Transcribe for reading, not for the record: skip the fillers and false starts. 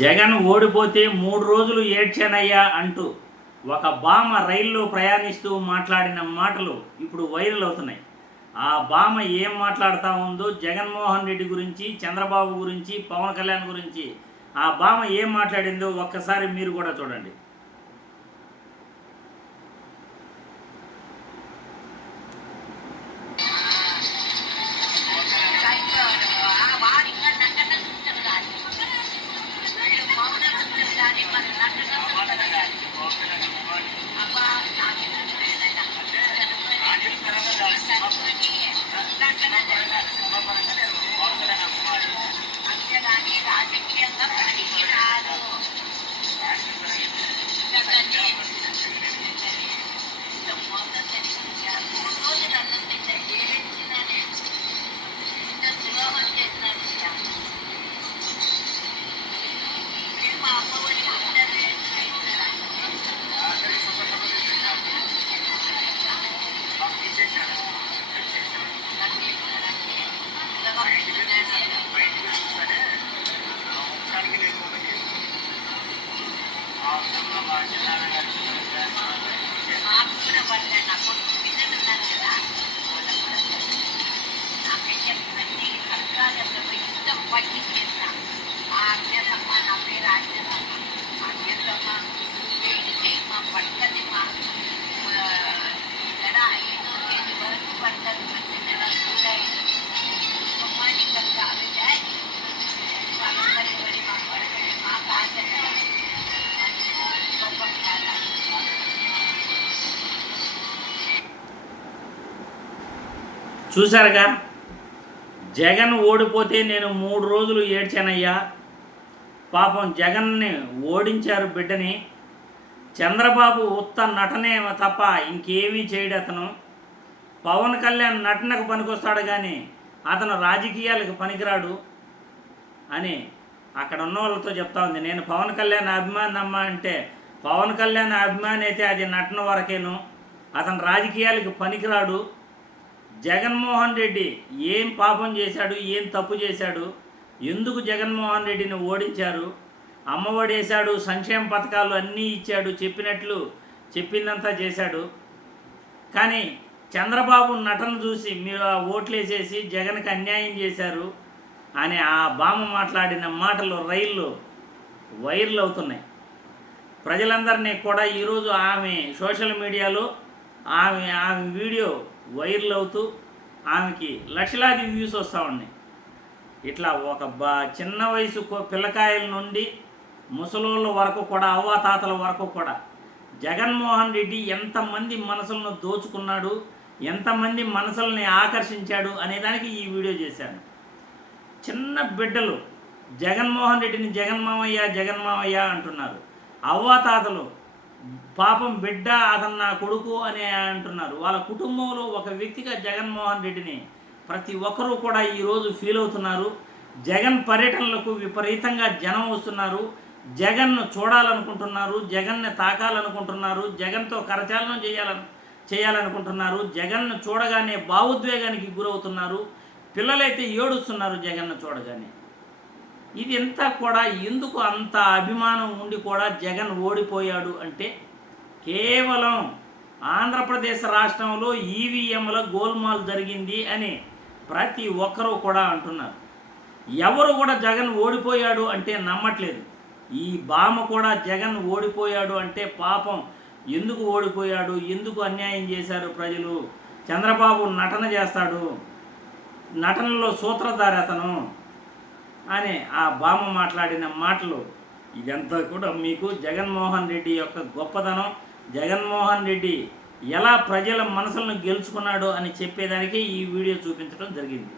జగన్ ఓడిపోతే 3 రోజులు ఏడ్చానయ్యా అంటూ ఒక బామ రైల్లో ప్రయాణిస్తూ మాట్లాడిన మాటలు ఇప్పుడు వైరల్ అవుతున్నాయి. ఆ బామ ఏం మాట్లాడుతూ ఉందో, జగన్మోహన్ రెడ్డి గురించి, చంద్రబాబు గురించి, పవన్ కళ్యాణ్ గురించి ఆ బామ ఏం మాట్లాడిందో ఒక్కసారి మీరు కూడా చూడండి. చూశారుగా, జగన్ ఓడిపోతే నేను 3 రోజులు ఏడ్చానయ్యా. పాపం జగన్ని ఓడించారు బిడ్డని. చంద్రబాబు ఉత్త నటనే తప్ప ఇంకేమీ చేయడు అతను. పవన్ కళ్యాణ్ నటనకు పనికొస్తాడు కానీ అతను రాజకీయాలకు పనికిరాడు అని అక్కడ ఉన్న వాళ్ళతో చెప్తా ఉంది. నేను పవన్ కళ్యాణ్ అభిమాని అమ్మ అంటే, పవన్ కళ్యాణ్ అభిమాని అయితే అది నటన వరకేను, అతను రాజకీయాలకు పనికిరాడు. జగన్మోహన్ రెడ్డి ఏం పాపం చేశాడు, ఏం తప్పు చేశాడు, ఎందుకు జగన్మోహన్ రెడ్డిని ఓడించారు? అమ్మఒడి వేశాడు, సంక్షేమ పథకాలు అన్నీ ఇచ్చాడు, చెప్పినట్లు చెప్పిందంతా చేశాడు. కానీ చంద్రబాబు నటన చూసి మీరు ఓట్లేసేసి జగన్కి అన్యాయం చేశారు అని ఆ బామ మాట్లాడిన మాటలు రైల్లో వైరల్ అవుతున్నాయి. ప్రజలందరినీ కూడా ఈరోజు ఆమె సోషల్ మీడియాలో ఆమె వీడియో వైరల్ అవుతూ ఆమెకి లక్షలాది వ్యూస్ వస్తూ ఉన్నాయి. ఇట్లా ఒక చిన్న వయసు పిల్లకాయల నుండి ముసలోళ్ళ వరకు కూడా, అవ్వాతాతల వరకు కూడా జగన్మోహన్ రెడ్డి ఎంతమంది మనసులను దోచుకున్నాడు, ఎంతమంది మనసుల్ని ఆకర్షించాడు అనేదానికి ఈ వీడియో చేశాను. చిన్న బిడ్డలు జగన్మోహన్ రెడ్డిని జగన్మామయ్య జగన్మామయ్య అంటున్నారు. అవ్వాతాతలు పాపం బిడ్డ అతను నా కొడుకు అని అంటున్నారు. వాళ్ళ కుటుంబంలో ఒక వ్యక్తిగా జగన్మోహన్ రెడ్డిని ప్రతి ఒక్కరూ కూడా ఈరోజు ఫీల్ అవుతున్నారు. జగన్ పర్యటనలకు విపరీతంగా జనం వస్తున్నారు. జగన్ను చూడాలనుకుంటున్నారు, జగన్ని తాకాలనుకుంటున్నారు, జగన్తో కరచాలనం చేయాలనుకుంటున్నారు. జగన్ను చూడగానే భావోద్వేగానికి గురవుతున్నారు. పిల్లలైతే ఏడుస్తున్నారు జగన్ను చూడగానే. ఇది అంతా కూడా ఎందుకు అంత అభిమానం ఉండి కూడా జగన్ ఓడిపోయాడు అంటే, కేవలం ఆంధ్రప్రదేశ్ రాష్ట్రంలో ఈవీఎంల గోల్మాల్ జరిగింది అని ప్రతి ఒక్కరూ కూడా అంటున్నారు. ఎవరు కూడా జగన్ ఓడిపోయాడు అంటే నమ్మట్లేదు. ఈ బామ కూడా జగన్ ఓడిపోయాడు అంటే పాపం ఎందుకు ఓడిపోయాడు, ఎందుకు అన్యాయం చేశారు ప్రజలు, చంద్రబాబు నటన చేస్తాడు, నటనలో సూత్రధారి అతను అని ఆ బామ మాట్లాడిన మాటలు, ఇదంతా కూడా మీకు జగన్మోహన్ రెడ్డి యొక్క గొప్పతనం, జగన్మోహన్ రెడ్డి ఎలా ప్రజల మనసులను గెలుచుకున్నాడో అని చెప్పేదానికి ఈ వీడియో చూపించడం జరిగింది.